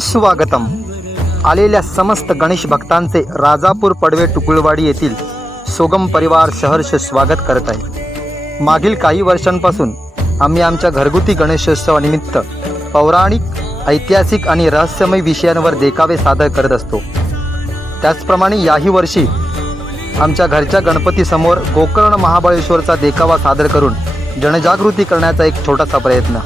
सुस्वागतम. आलेल्या समस्त गणेश भक्तांचे राजापूर पडवे टुकुळवाडी येथील सोगम परिवार सहर्ष स्वागत करत आहे. मागील काही वर्षांपासून आम्ही आमच्या घरगुती गणेशोत्सवानिमित्त पौराणिक ऐतिहासिक आणि रहस्यमय विषयांवर देखावे सादर करत असतो. त्याचप्रमाणे याही वर्षी आमच्या घरच्या गणपतीसमोर गोकर्ण महाबळेश्वरचा देखावा सादर करून जनजागृती करण्याचा एक छोटासा प्रयत्न.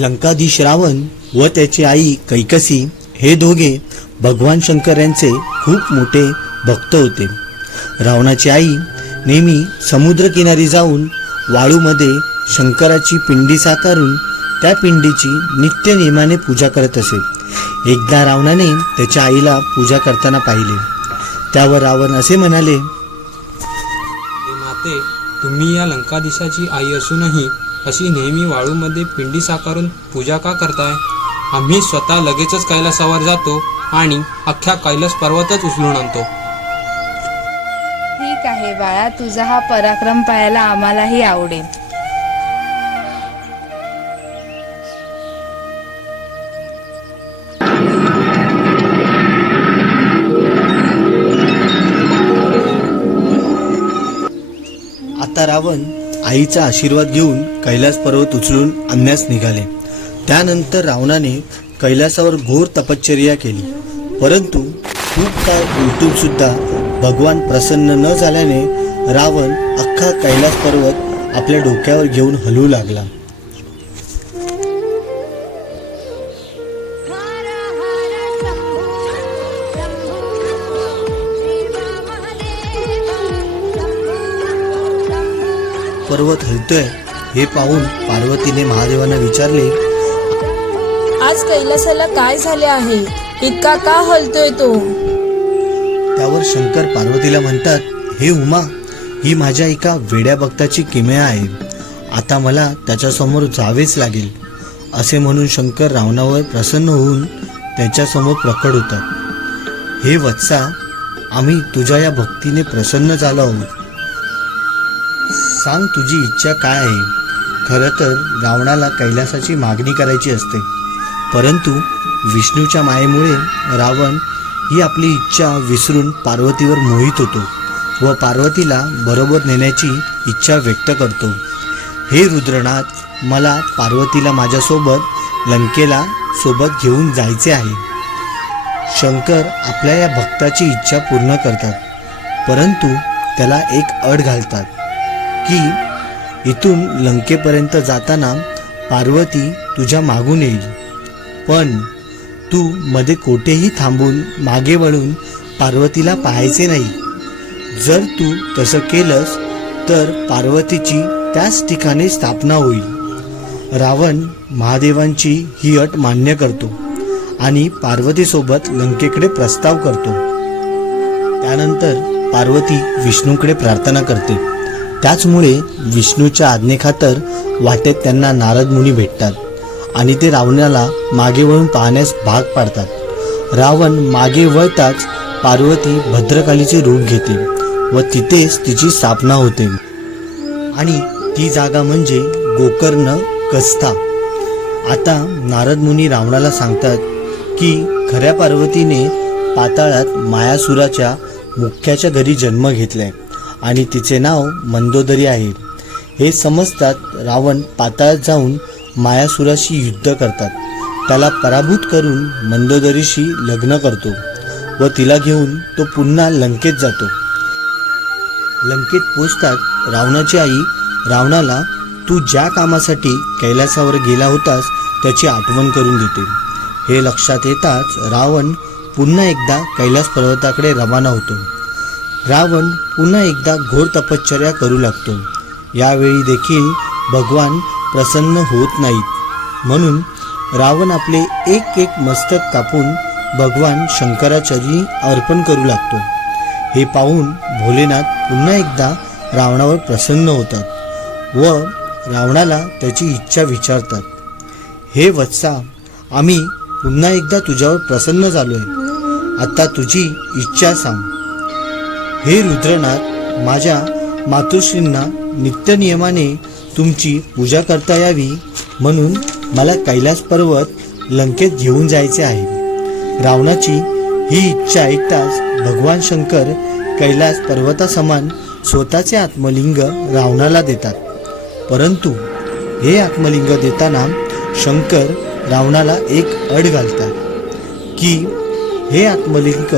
लंकाधीश रावण व त्याची आई कैकसी हे दोघे भगवान शंकर यांचे खूप मोठे भक्त होते. रावणाची आई नेहमी समुद्रकिनारी जाऊन वाळूमध्ये शंकराची पिंडी साकारून त्या पिंडीची नित्य नियमाने पूजा करत असे. एकदा रावणाने त्याच्या आईला पूजा करताना पाहिले. त्यावर रावण असे म्हणाले माते तुम्ही या लंकाधीशाची आई असूनही अशी नेहमी वाळूमध्ये पिंडी साकारून पूजा का करताय? आम्ही स्वतः लगेचच कैलासावर जातो आणि अख्ख्या कैलास पर्वतच उचलून आणतो. ठीक आहे बाळा तुझा हा पराक्रम पाहायला आम्हालाही आवडेल. आता रावण आईचा आशीर्वाद घेऊन कैलास पर्वत उचलून आणण्यास निघाले. त्यानंतर रावणाने कैलासावर घोर तपश्चर्या केली. परंतु खूप काळ उलटून सुद्धा भगवान प्रसन्न न झाल्याने रावण अख्खा कैलास पर्वत आपल्या डोक्यावर घेऊन हलू लागला. पर्वत हलतोय हे पाहून पार्वतीने महादेवांना विचारले आज कैलासाला काय झाले आहे? इतका का हलतोय तो? त्यावर शंकर पार्वतीला म्हणतात हे उमा ही माझ्या एका वेड्या भक्ताची किमया आहे. आता मला त्याच्यासमोर जावेच लागेल. असे म्हणून शंकर रावणावर प्रसन्न होऊन त्याच्यासमोर प्रकट होतात. हे वत्सा आम्ही तुझ्या या भक्तीने प्रसन्न झालो आहोत. सांग तुझी इच्छा काय आहे. खरं तर रावणाला कैलासाची मागणी करायची असते. परंतु विष्णूच्या मायेमुळे रावण ही आपली इच्छा विसरून पार्वतीवर मोहित होतो व पार्वतीला बरोबर नेण्याची इच्छा व्यक्त करतो. हे रुद्रनाथ मला पार्वतीला माझ्यासोबत लंकेला सोबत घेऊन जायचे आहे. शंकर आपल्या या भक्ताची इच्छा पूर्ण करतात परंतु त्याला एक अड घालतात. की इथून लंकेपर्यंत जाताना पार्वती तुझ्या मागून येईल. पण तू मध्ये कोठेही थांबून मागे वळून पार्वतीला पाहायचे नाही. जर तू तसं केलंस तर पार्वतीची त्याच ठिकाणी स्थापना होईल. रावण महादेवांची ही अट मान्य करतो आणि पार्वतीसोबत लंकेकडे प्रस्ताव करतो. त्यानंतर पार्वती विष्णूकडे प्रार्थना करते. त्याचमुळे विष्णूच्या आज्ञेखातर वाटेत त्यांना नारद मुनी भेटतात आणि ते रावणाला मागे वळून पाहण्यास भाग पाडतात. रावण मागे वळताच पार्वती भद्रकालीचे रूप घेते व तिथेच तिची स्थापना होते. आणि ती जागा म्हणजे गोकर्ण कस्था. आता नारद मुनी रावणाला सांगतात की खऱ्या पार्वतीने पाताळात मायासुराच्या मुख्याच्या घरी जन्म घेतलाय. आणि तिचे नाव मंदोदरी आहे. हे समजतात रावण पाताळात जाऊन मायासुराशी युद्ध करतात. त्याला पराभूत करून मंदोदरीशी लग्न करतो व तिला घेऊन तो पुन्हा लंकेत जातो. लंकेत पोचतात रावणाची आई रावणाला तू ज्या कामासाठी कैलासावर गेला होतास त्याची आठवण करून देते हे लक्षात येताच रावण पुन्हा एकदा कैलास पर्वताकडे रवाना होतो. रावण पुन्हा एकदा घोर तपश्चर्या करू लागतो. यावेळी देखील भगवान प्रसन्न होत नाहीत. म्हणून रावण आपले एक एक मस्तक कापून भगवान शंकराचार्य अर्पण करू लागतो. हे पाहून भोलेनाथ पुन्हा एकदा रावणावर प्रसन्न होतात व रावणाला त्याची इच्छा विचारतात. हे वत्सा आम्ही पुन्हा एकदा तुझ्यावर प्रसन्न झालोय. आता तुझी इच्छा सांग. हे रुद्रनाथ माझ्या मातोश्रींना नित्यनियमाने तुमची पूजा करता यावी म्हणून मला कैलास पर्वत लंकेत घेऊन जायचे आहे. रावणाची ही इच्छा ऐकताच भगवान शंकर कैलास पर्वतासमान स्वतःचे आत्मलिंग रावणाला देतात. परंतु हे आत्मलिंग देताना शंकर रावणाला एक अड घालतात की हे आत्मलिंग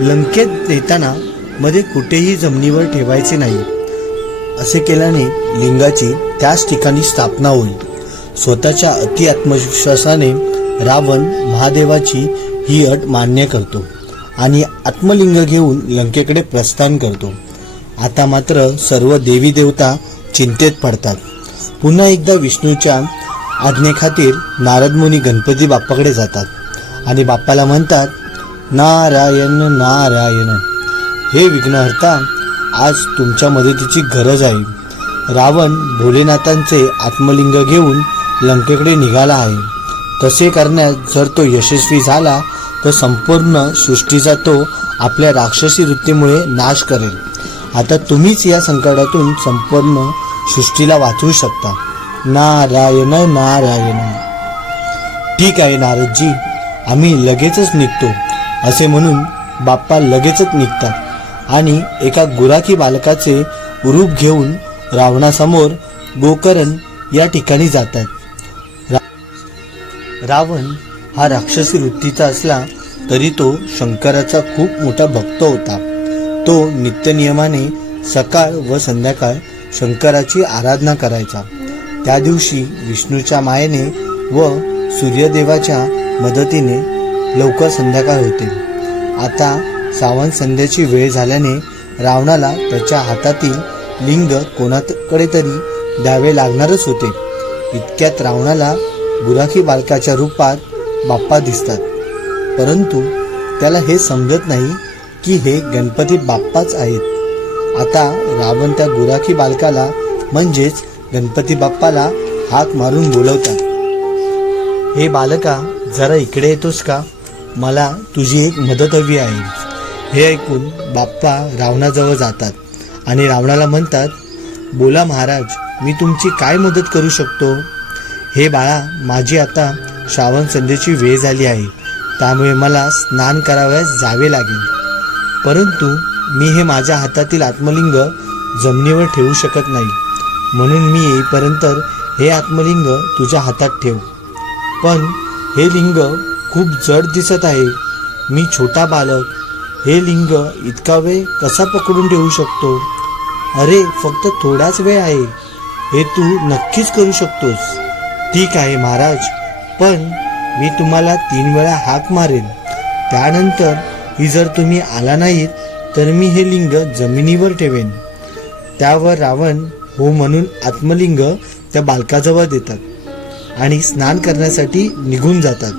लंकेत देताना मध्ये कुठेही जमिनीवर ठेवायचे नाही. असे केल्याने लिंगाची त्याच ठिकाणी स्थापना होईल. स्वतःच्या अति आत्मविश्वासाने रावण महादेवाची ही अट मान्य करतो आणि आत्मलिंग घेऊन लंकेकडे प्रस्थान करतो. आता मात्र सर्व देवी देवता चिंतेत पडतात. पुन्हा एकदा विष्णूच्या आज्ञेखातीर नारद मुनी गणपती बाप्पाकडे जातात आणि बाप्पाला म्हणतात नारायण नारायण. हे विघ्नहर्ता आज तुमच्या मदतीची गरज आहे. रावण भोलेनाथांचे आत्मलिंग घेऊन लंकेकडे निघाला आहे. तसे करण्यात जर तो यशस्वी झाला तर संपूर्ण सृष्टीचा तो आपल्या राक्षसी वृत्तीमुळे नाश करेल. आता तुम्हीच या संकटातून संपूर्ण सृष्टीला वाचवू शकता. नारायण नारायण. ठीक आहे नारदजी आम्ही लगेचच निघतो असे म्हणून बाप्पा लगेचच निघतात. आणि एका गुराखी बालकाचे रूप घेऊन रावणासमोर गोकर्ण या ठिकाणी जातात. रा- रावण हा राक्षसी वृत्तीचा असला तरी तो शंकराचा खूप मोठा भक्त होता. तो नित्यनियमाने सकाळ व संध्याकाळ शंकराची आराधना करायचा. त्या दिवशी विष्णूच्या मायेने व सूर्यदेवाच्या मदतीने लवकर संध्याकाळ होते. आता सावंत संध्याची वेळ झाल्याने रावणाला त्याच्या हातातील लिंग कोणाकडे तरी द्यावे लागणारच होते. इतक्यात रावणाला गुराखी बालकाच्या रूपात बाप्पा दिसतात. परंतु त्याला हे समजत नाही की हे गणपती बाप्पाच आहेत. आता रावण त्या गुराखी बालकाला म्हणजेच गणपती बाप्पाला हाक मारून बोलवतात. हे बालका जरा इकडे येतोस का? मला तुझी एक मदत हवी आहे. हे ऐकून बाप्पा रावणाजवळ जातात आणि रावणाला म्हणतात बोला महाराज मी तुमची काय मदत करू शकतो? हे बाळा माझी आता श्रावण संध्येची वेळ झाली आहे. त्यामुळे मला स्नान करावयास जावे लागेल. परंतु मी हे माझ्या हातातील आत्मलिंग जमिनीवर ठेवू शकत नाही. म्हणून मी येईपर्यंत हे आत्मलिंग तुझ्या हातात ठेव. पण हे लिंग खूप जड दिसत आहे. मी छोटा बालक हे लिंग इतका वेळ कसा पकडून ठेवू शकतो? अरे फक्त थोडाच वेळ आहे. हे तू नक्कीच करू शकतोस. ठीक आहे महाराज. पण मी तुम्हाला तीन वेळा हाक मारेन. त्यानंतर ही जर तुम्ही आला नाहीत तर मी हे लिंग जमिनीवर ठेवेन. त्यावर रावण हो म्हणून आत्मलिंग त्या बालकाजवळ देतात आणि स्नान करण्यासाठी निघून जातात.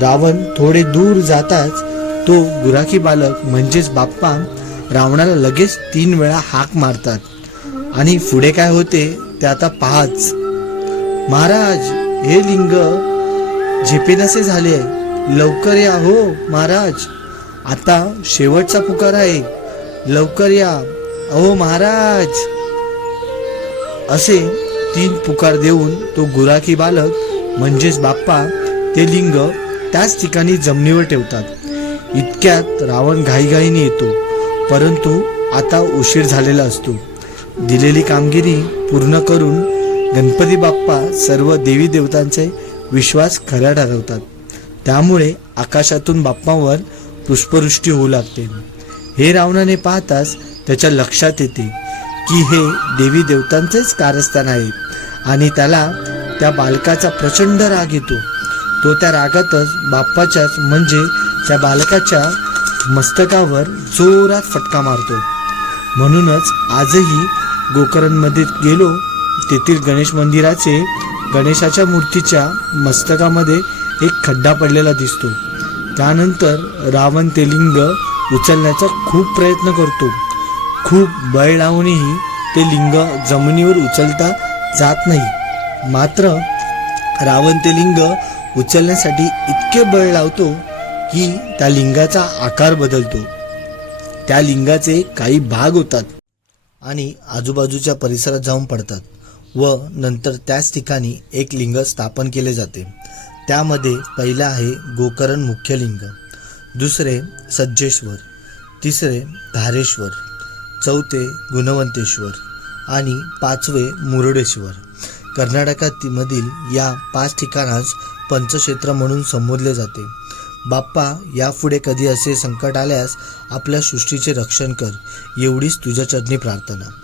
रावण थोडे दूर जाताच तो गुराखी बालक म्हणजेच बाप्पा रावणाला लगेच तीन वेळा हाक मारतात. आणि पुढे काय होते ते आता पाहाच. महाराज हे लिंग झेपेनसे झाले. लवकर या हो महाराज. आता शेवटचा पुकार आहे. लवकर या. अहो महाराज. असे तीन पुकार देऊन तो गुराखी बालक म्हणजेच बाप्पा ते लिंग त्याच ठिकाणी जमिनीवर ठेवतात. इतक्यात रावण घाईघाईने येतो. परंतु आता उशीर झालेला असतो. दिलेली कामगिरी पूर्ण करून गणपती बाप्पा सर्व देवी देवतांचे विश्वास खऱ्या ठरवतात. त्यामुळे आकाशातून बाप्पावर पुष्पवृष्टी होऊ लागते. हे रावणाने पाहताच त्याच्या लक्षात येते की हे देवी देवतांचेच कारस्थान आहे आणि त्याला त्या बालकाचा प्रचंड राग येतो. तो त्या रागातच बाप्पाच्याच म्हणजे त्या बालकाच्या मस्तकावर जोरात फटका मारतो. म्हणूनच आजही गोकरणमध्ये गेलो तेथील गणेश मंदिराचे गणेशाच्या मूर्तीच्या मस्तकामध्ये एक खड्डा पडलेला दिसतो. त्यानंतर रावण ते लिंग उचलण्याचा खूप प्रयत्न करतो. खूप बळ लावूनही ते लिंग जमिनीवर उचलता जात नाही. मात्र रावण ते लिंग उचलण्यासाठी इतके बळ लावतो की त्या लिंगाचा आकार बदलतो. त्या लिंगाचे काही भाग होतात आणि आजूबाजूच्या परिसरात जाऊन पडतात व नंतर त्याच ठिकाणी एक लिंग स्थापन केले जाते. त्यामध्ये पहिलं आहे गोकर्ण मुख्य लिंग दुसरे सज्जेश्वर तिसरे धारेश्वर चौथे गुणवंतेश्वर आणि पाचवे मुरडेश्वर. कर्नाटकामधील या पाच ठिकाणास पंचक्षेत्र म्हणून संबोधले जाते. बाप्पा यापुढे कधी असे संकट आल्यास आपल्या सृष्टीचे रक्षण कर एवढीच तुझ्या चरणी प्रार्थना.